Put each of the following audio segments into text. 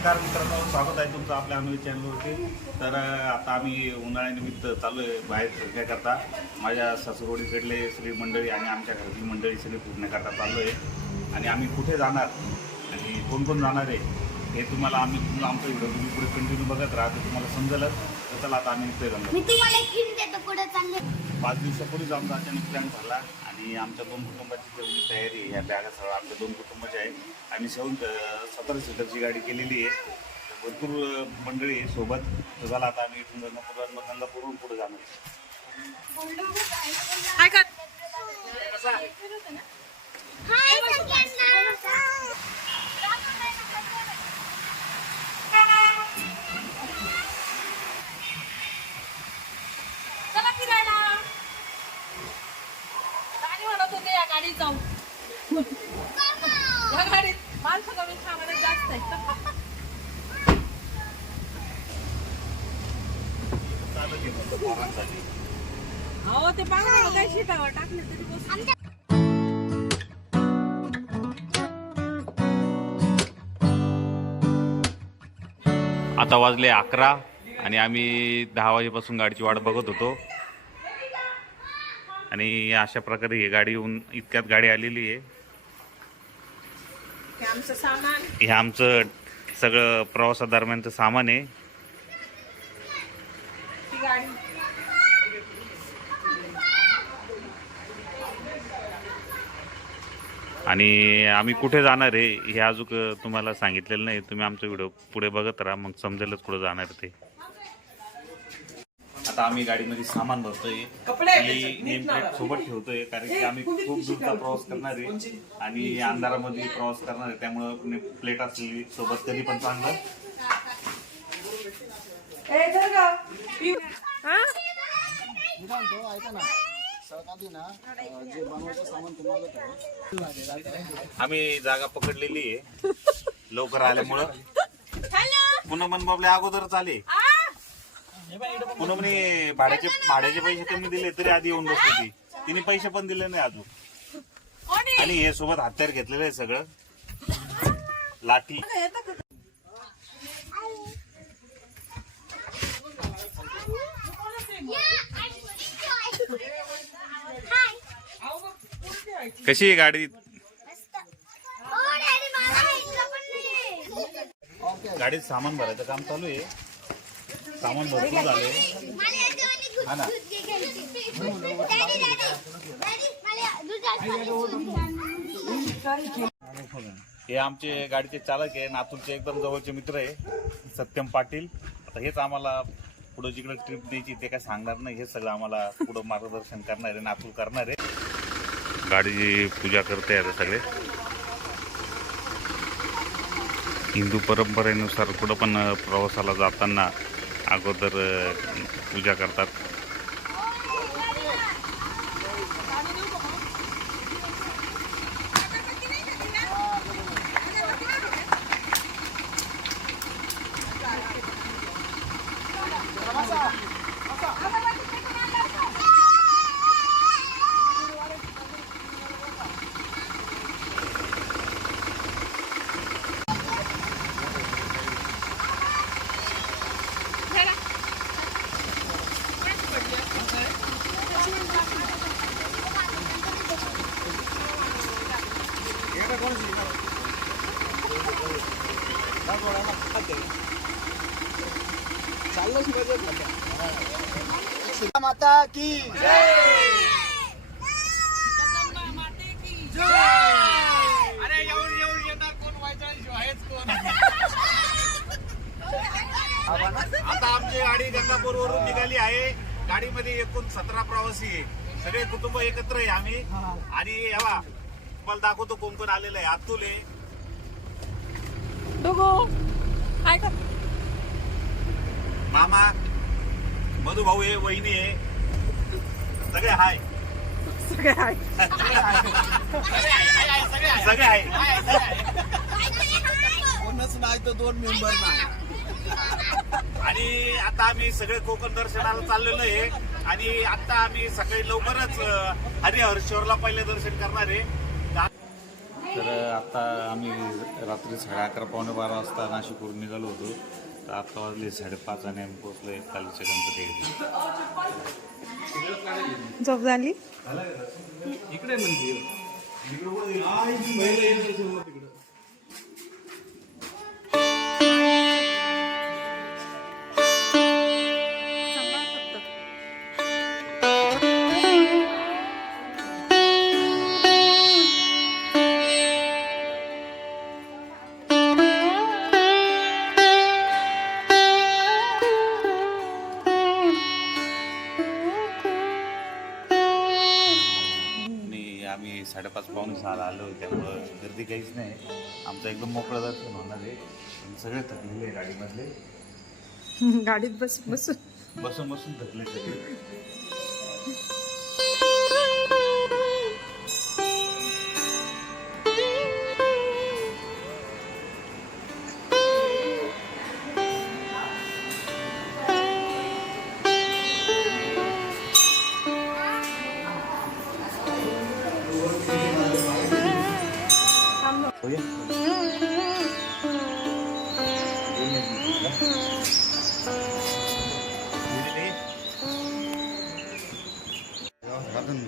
नमस्कार मित्रांनो स्वागत आहे तुमचं आपल्या अनुभवी चॅनलवरती. तर आता आम्ही उन्हाळ्यानिमित्त चालू आहे बाहेर फिरण्याकरता. माझ्या सासूरवाडीकडले श्री मंडळी आणि आमच्या घरातली मंडळी सगळी फिरण्याकरता चाललो आहे आणि आम्ही कुठे जाणार आणि कोण कोण जाणार आहे हे तुम्हाला आम्ही तुम्हाला आमचा व्हिडिओ तुम्ही पुढे कंटिन्यू बघत राहा तुम्हाला समजेलच. चला आता आम्ही निघतोय मी तुम्हाला एक हिंट देतो पुढे चालले. पाच दिवसापूर्वीच आमचा अचानक प्लॅन झाला आणि आमच्या दोन कुटुंबाची जेवढी तयारी आहे या बॅगा सगळं आमच्या दोन कुटुंबाची आहे. आम्ही सहून सतरा सीटरची गाडी केलेली आहे. भरपूर मंडळी आहे सोबत. तर झाला आता आम्ही इथून गंगापूर गंगापूरहून पुढे जाणार. काय कर हाय सगळ्यांना चला फिरायला गाडी म्हणत होते या गाडीत जाऊ या गाडीत माणसं कमी सामान जास्त आहे चालत आहे फक्त पोरांसाठी. अहो ते पांघरा काय शिटावर टाकले तरी बसून आता वाजले अकरा आणि आम्ही दहा वाजेपासून गाडीची वाट बघत होतो. आणि अशा प्रकारे ही गाडी येऊन इतक्यात गाडी आलेली आहे. हे आमचं सगळं प्रवासादरम्यानचं सामान आहे ती गाडी आणि आम्ही कुठे जाणार आहे हे अजून तुम्हाला सांगितलेलं नाही. तुम्ही आमचा व्हिडिओ पुढे बघत राहा मग समजेलच कुठे जाणार ते. आता आम्ही गाडीमध्ये सामान भरतोय. सोबत ठेवतोय कारण की आम्ही खूप दूरचा प्रवास करणार आहे आणि अंधारामध्ये प्रवास करणार आहे त्यामुळं प्लेट असलेली सोबत कधी पण चांगलं. ए धर गं. पी- हा? आम्ही जागा पकडलेली आहे. लवकर आल्यामुळं. पुन्हा मन बाबल्या अगोदरच आले? पुन्हा म्हणे भाड्याचे भाड्याचे पैसे कमी दिले तरी आधी येऊन बसली ती तिने पैसे पण दिले नाही अजून? आणि हे सोबत हत्यार घेतलेलं आहे सगळं. लाठी. येतं का? हाय अहो, मग कुठे ठेवायची? कशी आहे गाडी? गाडीत सामान भरायचं काम चालू आहे. सामान भरपूर झाले हा ना. हे आमचे गाडीचे चालक आहे नातूरचे एकदम जवळचे मित्र आहे सत्यम पाटील. आता हेच आम्हाला पुढे जिकडे ट्रिप द्यायची ते काय सांगणार नाही. हे सगळं आम्हाला पुढं मार्गदर्शन करणार आहे नातूर करणार आहे. गाडीची पूजा करते आता सगळे. हिंदू परंपरेनुसार कुठं पण प्रवासाला जाताना अगोदर पूजा करतात. माता की जगदंबा माते की अरे येऊन येऊन येणार कोण? व्हायचं आहेच कोण? आता आमची गाडी गंगापूर वरून निघाली आहे. गाडीमध्ये एकूण सतरा प्रवासी आहे. सगळे कुटुंब एकत्र आहे आम्ही. आणि यावा तुम्हाला दाखवतो कोण कोण आलेलं आहे. अतुल आहे. मामा मधु भाऊ आहे वहिनी आहे. सगळे हाय. सगळे आहे सगळे आहे कोणच नाही तर दोन मेंबर नाही. आणि आता आम्ही सगळे कोकण दर्शनाला चाललेलो आहे. आणि आता आम्ही सकाळी लवकरच हरिहरेश्वरला पहिले दर्शन करणार आहे. तर आता आम्ही रात्री साडे अकरा पावणे बारा वाजता नाशिकवरून निघालो होतो. तर आता वाजले साडेपाच आणि आम्ही पोचलो कालीच्या गणपती झोप झाली? इकडे मंदिर आम्ही साडेपाच पावणे सहाला आलो त्यामुळं गर्दी काहीच नाही. आमचं एकदम मोकळं दर्शन होणार आहे. पण सगळे थकलेले आहे गाडीमधले. गाडीत बस बसून. बसून बसून थकले सगळे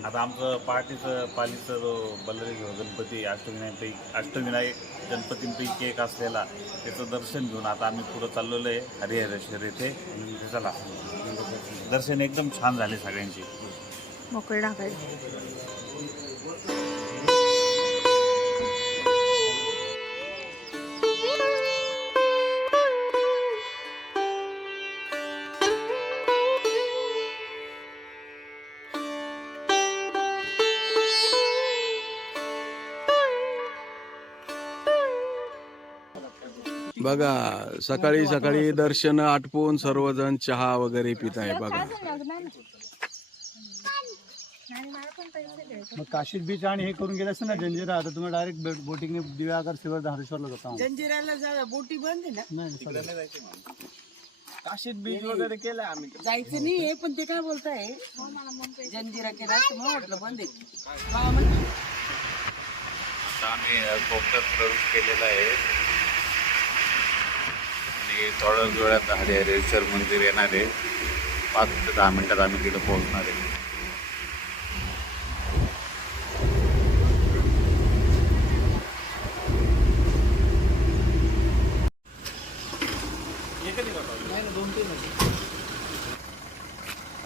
आता आमचं पहाटेचं पालीचं जो बल्लारी गणपती अष्टविनायकपैकी अष्टविनायक गणपतींपैकी एक असलेला त्याचं दर्शन घेऊन आता आम्ही पुढं चाललेलो आहे हरिहरेश्वर येथे. चला. दर्शन एकदम छान झाले सगळ्यांची. मोकळे बघा सकाळी सकाळी दर्शन आटपून सर्वजण चहा वगैरे पित आहे बघा मग काशीद बीच आणि हे करून गेलं असतं ना जंजिरा. आता तुम्ही डायरेक्ट बोटिंगने दिव्यागर सिवर धारेश्वरला जाता जंजिराला जा बोटी बंद आहे ना. नाही काशीत बीच वगैरे केलं आम्ही. जायचं नाही आहे पण ते काय बोलताय? जंजिरा केला असं म्हणून म्हटलं बंद आहे. हा, आम्ही कोकणात प्रवेश केलेला आहे. आणि थोड्याच वेळात हरिहरेश्वर मंदिर येणार आहे. पाच ते दहा मिनिटात आम्ही तिथं पोहोचणार आहे.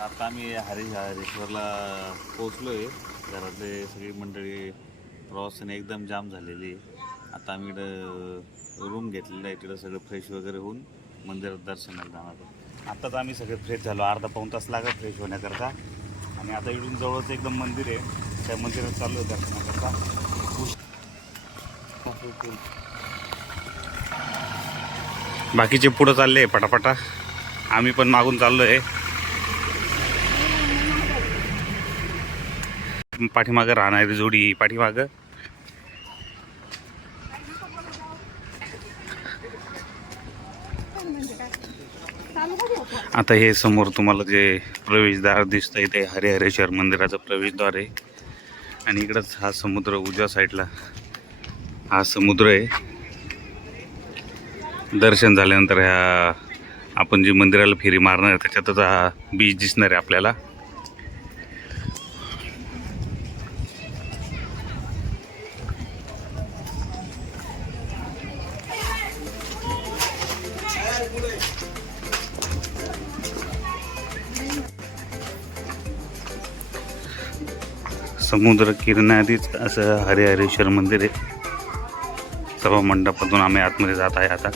आता आम्ही हरि हरेश्वरला पोचलो आहे घरातले सगळी मंडळी प्रवासाने एकदम जाम झालेली आहे. आता आम्ही इकडं रूम घेतलेलं आहे. तिथं सगळं फ्रेश वगैरे होऊन मंदिरात दर्शनाला जाणार आत्ताच आम्ही सगळे फ्रेश झालो. अर्धा पाऊण तास लागत फ्रेश होण्याकरता. आणि आता इकडून जवळच एकदम मंदिर आहे. त्या मंदिरात चाललो आहे दर्शनाकरता. बाकीचे पुढं चालले पटापटा. आम्ही पण मागून चाललो आहे पाठीमागं राहणारी जोडी पाठीमागं. आता हे समोर तुम्हाला जे प्रवेशद्वार दिसतंय ते हरिहरेश्वर मंदिराचं प्रवेशद्वार आहे. आणि इकडंच हा समुद्र उजव्या साईडला. हा समुद्र आहे. दर्शन झाल्यानंतर ह्या आपण जी मंदिराला फेरी मारणार आहे त्याच्यातच हा बीच दिसणार आहे आपल्याला. समुद्र किनारीच असं हरिहरेश्वर मंदिर आहे. सभा मंडपातून आम्ही आतमध्ये जात आहे आता.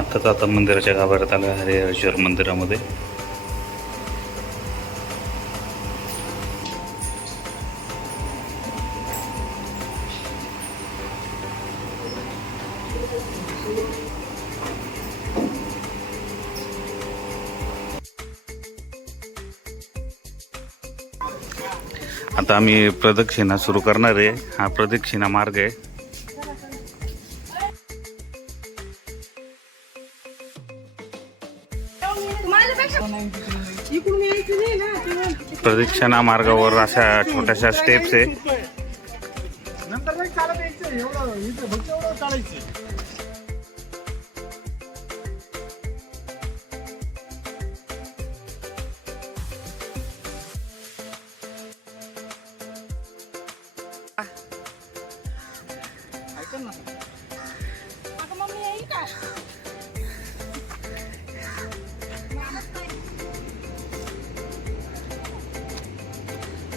आत्ताच आता मंदिराच्या गाभाऱ्यात आलं हरिहरेश्वर मंदिरामध्ये. आता आम्ही प्रदक्षिणा सुरू करणार आहे. हा प्रदक्षिणा मार्ग आहे. प्रदक्षिणा मार्गावर अशा छोट्याशा स्टेप्स आहे. नाही चालत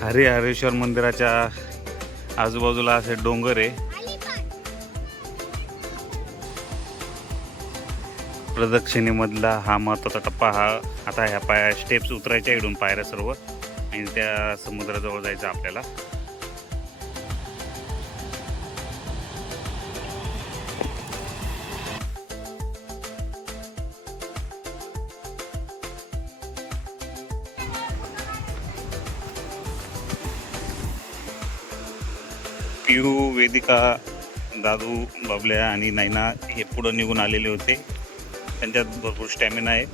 हरिहरेश्वर हरेश्वर मंदिराच्या आजूबाजूला असे डोंगर आहे. प्रदक्षिणेमधला हा महत्त्वाचा टप्पा हा आता ह्या पाया स्टेप्स उतरायच्या इकडून पायऱ्या सर्व आणि त्या समुद्राजवळ जायचं आपल्याला. पिहू वेदिका दादू बाबल्या आणि नैना हे पुढं निघून आलेले होते. त्यांच्यात भरपूर स्टॅमिना आहे.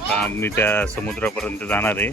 आता आम्ही त्या समुद्रापर्यंत जाणार आहे.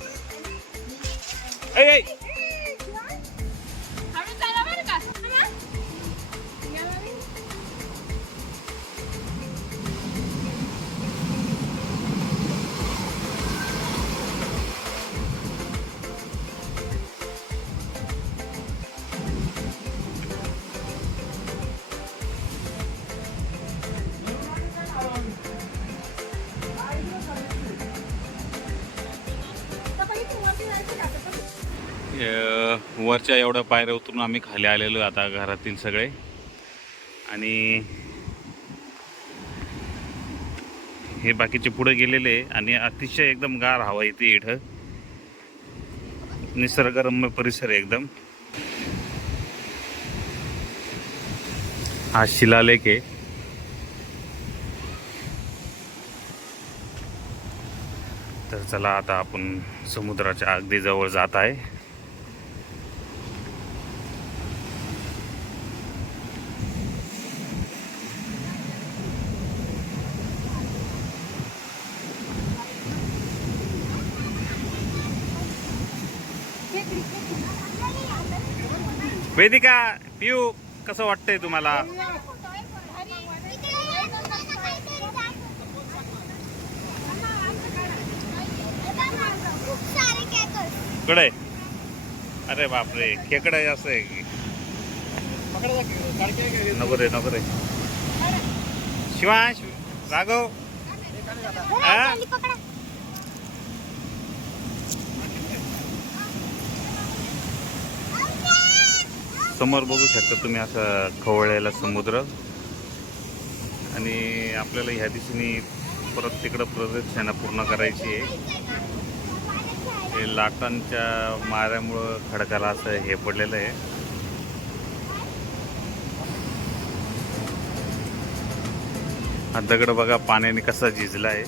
वरच्या एवढ्या पायऱ्या उतरून आम्ही खाली आलेलो आता घरातील सगळे. आणि हे बाकीचे पुढे गेलेले आहे आणि अतिशय एकदम गार हवा येते इथं. निसर्गरम्य परिसर आहे एकदम. हा शिलालेख आहे. तर चला आता आपण समुद्राच्या अगदी जवळ जात आहे. वेदिका पिऊ कसं वाटतंय तुम्हाला? कडे अरे बापरे खेकडा आहे असं आहे. की नको रे नको रे. शिवांश राघव समोर बघू शकता तुम्ही असं खवळलेला समुद्र. आणि आपल्याला ह्या दिशेने परत तिकडं प्रदक्षिणा पूर्ण करायची आहे. हे लाटांच्या माऱ्यामुळं खडकाला असं हे पडलेलं आहे. हा दगड बघा पाण्याने कसा झिजला आहे.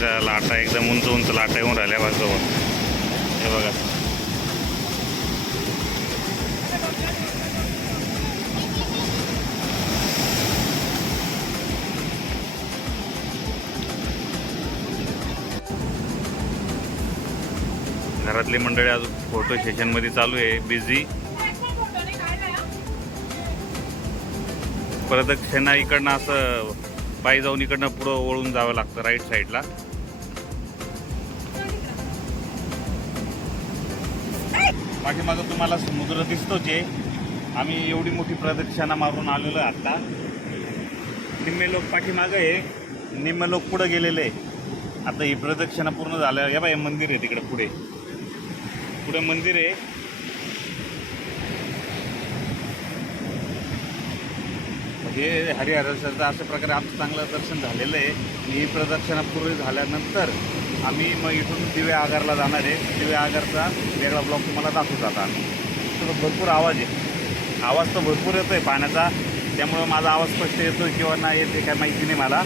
समुद्राच्या लाटा एकदम उंच उंच लाटा येऊन राहिल्या बाजूवर हे बघा. घरातली मंडळी अजून फोटो सेशनमध्ये चालू आहे. बिझी प्रदक्षिणा इकडनं असं पायी जाऊन इकडनं पुढं वळून जावं लागतं राईट साईडला पाठीमागं तुम्हाला समुद्र दिसतो जे. आम्ही एवढी मोठी प्रदक्षिणा मारून आलेलो आहे आत्ता निम्मे लोक पाठीमागं आहे. निम्मे लोक पुढं गेलेले आता ही प्रदक्षिणा पूर्ण झाल्या. या बाय मंदिर आहे तिकडे पुढे. पुढे मंदिर आहे. हे हरिहर अशा प्रकारे आमचं चांगलं दर्शन झालेलं आहे. आणि ही प्रदक्षिणा पूर्ण झाल्यानंतर आम्ही मग इथून दिवे आगारला जाणार आहे. दिवे आगारचा वेगळा ब्लॉक तुम्हाला दाखवतो आता. तर भरपूर आवाज आहे. आवाज तर भरपूर येतो आहे पाण्याचा. त्यामुळं माझा आवाज स्पष्ट येतो किंवा नाही येते काय माहिती नाही मला.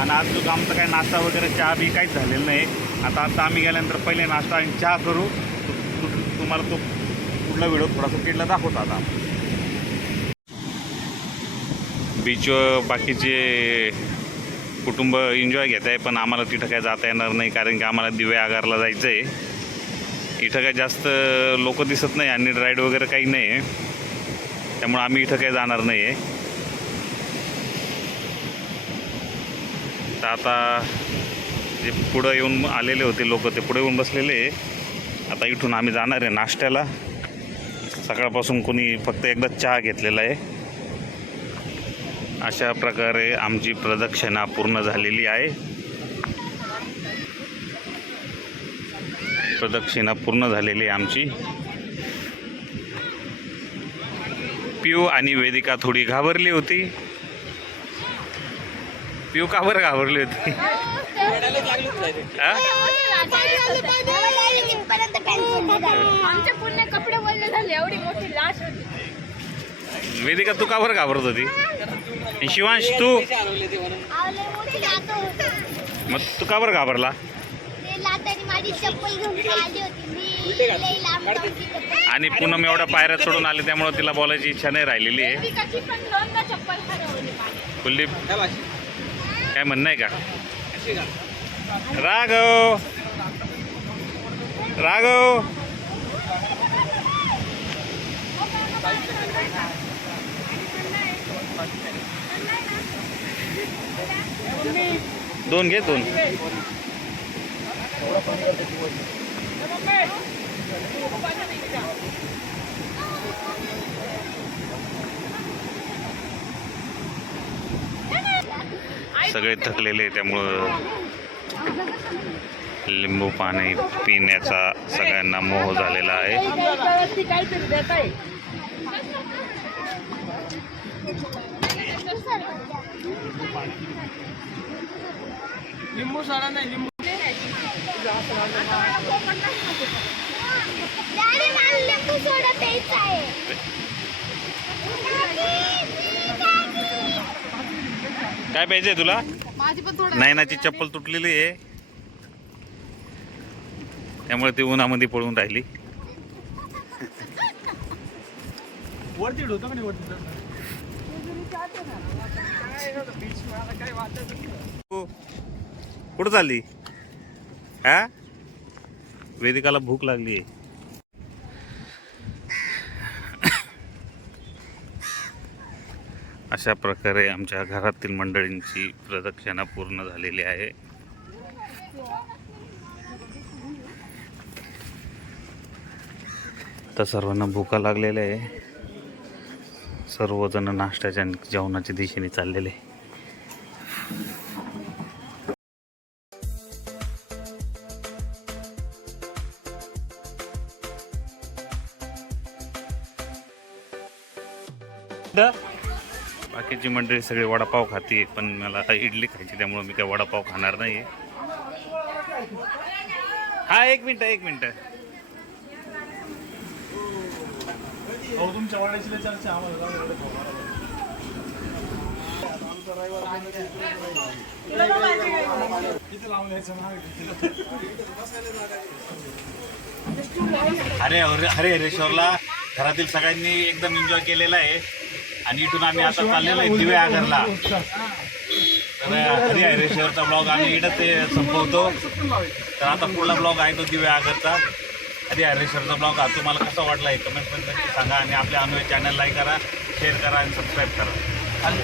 आणि आज जो आमचा काय नाश्ता वगैरे चहा बी काहीच झालेलं नाही. आता आता आम्ही गेल्यानंतर पहिले नाश्ता आणि चहा करू. तु- तुम्हाला तो पुढला व्हिडिओ थोडासा किडला दाखवतो आता. बीचवर बाकीचे कुटुंब एन्जॉय घेत आहे पण आम्हाला तिथं काय जाता येणार नाही कारण की आम्हाला दिवे आगारला जायचं आहे इथं काय जास्त लोक दिसत नाही आणि राईड वगैरे काही नाही आहे. त्यामुळं आम्ही इथं काही जाणार नाही आहे तर आता जे पुढं येऊन आलेले होते लोक ते पुढे येऊन बसलेले आता इथून आम्ही जाणार आहे नाश्त्याला. सकाळपासून कोणी फक्त एकदा चहा घेतलेला आहे. अशा प्रकारे आमची प्रदक्षिणा पूर्ण झालेली आहे. प्रदक्षिणा पूर्ण झालेली आहे आमची. पिऊ आणि वेदिका थोडी घाबरली होती. पिऊ का बरं घाबरली होती? वेदिका तू का बरं घाबरत होती? शिवांश तू? मग तू का बरं घाबरला? मी आणि पूनम एवढ्या पायऱ्या सोडून आले त्यामुळे तिला बोलायची इच्छा नाही राहिलेली आहे. कुलदीप काय म्हणणं आहे का? राघव! राघव! दोन घे दोन. सगळे थकलेले त्यामुळं लिंबू पाणी पिण्याचा सगळ्यांना मोह झालेला आहे. नाही लिंबू. काय पाहिजे तुला? नयनाची चप्पल तुटलेली आहे. त्यामुळे ती उन्हामध्ये पळून राहिली. वरती होतं का नाही वरती? कुठं चालली? हा? वेदिकाला भूक लागली आहे अशा प्रकारे आमच्या घरातील मंडळींची प्रदक्षिणा पूर्ण झालेली आहे. तर सर्वांना भूका लागलेल्या आहे. सर्वजण नाश्त्याच्या जेवणाच्या दिशेने चाललेले. आहे. बाकीची मंडळी सगळे वडापाव खाते पण मला आता इडली खायची त्यामुळे मी काय वडापाव खाणार नाही हा एक मिनिट एक मिनिट. हरे हरे हरेश्वरला घरातील सगळ्यांनी एकदम एन्जॉय केलेला आहे. आणि इथून आम्ही आता चाललेलो आहे दिवे आगरला. तर हरी हरेश्वरचा ब्लॉग आम्ही इकडं ते संपवतो. तर आता पुढला ब्लॉग आहे तो दिवे आगरचा. हरी हरेश्वरचा ब्लॉग हा तुम्हाला कसा वाटला आहे कमेंटमध्ये नक्की सांगा आणि आपल्या अनुभव चॅनल लाईक करा शेअर करा आणि सबस्क्राईब करा. चालेल